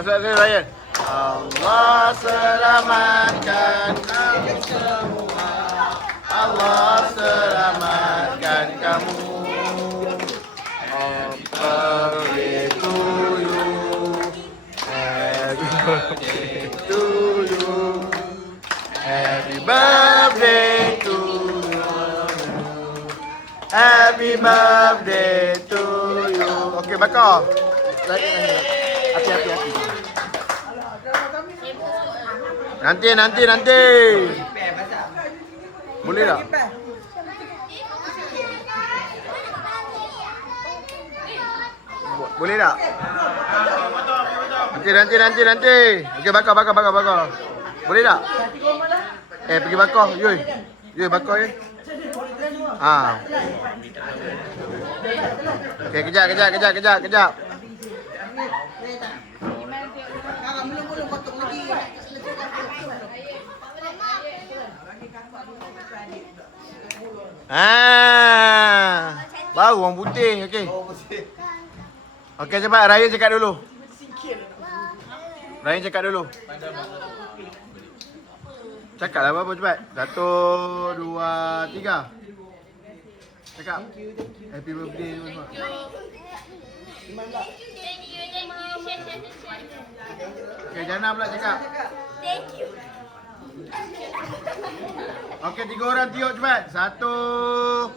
masuk sini Ryan. Allah selamatkan kamu semua. Allah selamatkan kamu. Birthday to you. Happy birthday to you. Happy birthday to you. Happy birthday to you. Okey, bakar. Hati-hati. Nanti. Boleh tak? Boleh tak? Nanti. Okey, bakar. Boleh tak? Pergi bakar. Yoi, bakar ye. Okey, kejap. Baru orang putih. Okey. Okey, cepat Ryan cakap dulu. Cakaplah apa-apa cepat. 1, 2, 3. Cakap. Happy birthday semua. Okey, Jana pula cakap. Thank you. Okey, 3 orang tiup cepat. 1,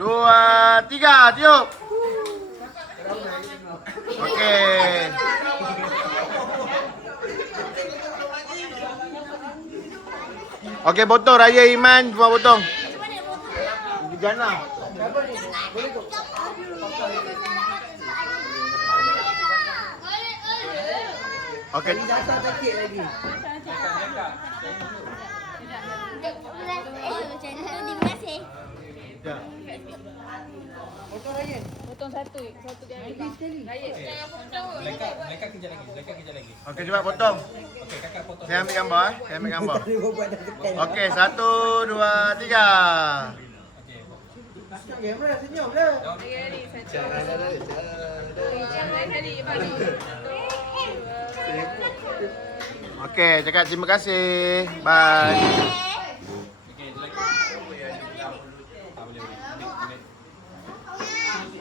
2, 3, tiup. Okey. Okey, potong Raya Iman semua potong. Jana. Okey. Terima kasih. Ya. Potong satu dia ambil. Raya. Mereka kejap lagi. Okey, cepat potong. Okey, kakak potong. Saya ambil gambar. Okey, 1, 2, 3. Okey, cakap terima kasih. Bye.